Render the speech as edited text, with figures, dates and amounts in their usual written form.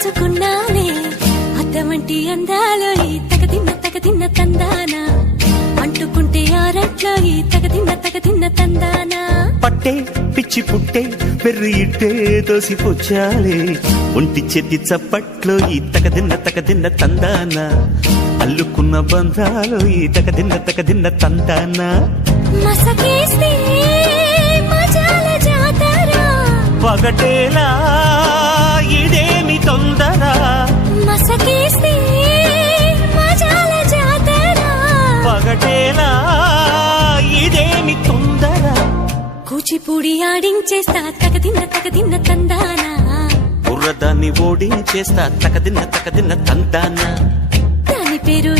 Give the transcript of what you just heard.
దాచుకున్నానే అద్దమంటి అందాలో ఈ తగదిన్న తందానా అంటుకుంటే ఆరట్లో ఈ తగదిన్న తందానా పట్టే పిచ్చి పుట్టే పెర్రి ఇట్టే దోసిపుచ్చాలే ఒంటి చెట్టి చప్పట్లో ఈ తగదిన్న తందానా అల్లుకున్న బంధాలు ఈ తగదిన్న తందానా మసకేస్తే మజాల జాతర పగటేలా ఇదేమి తొందర మసకేస్తే మజాల జాతర పగటేలా ఇదేమి తొందర కూచిపూడి ఆడించేస్తా తగదిన్న తందానా బుర్రదాన్ని ఓడించేస్తా తగదిన్న తందానా దాని పేరు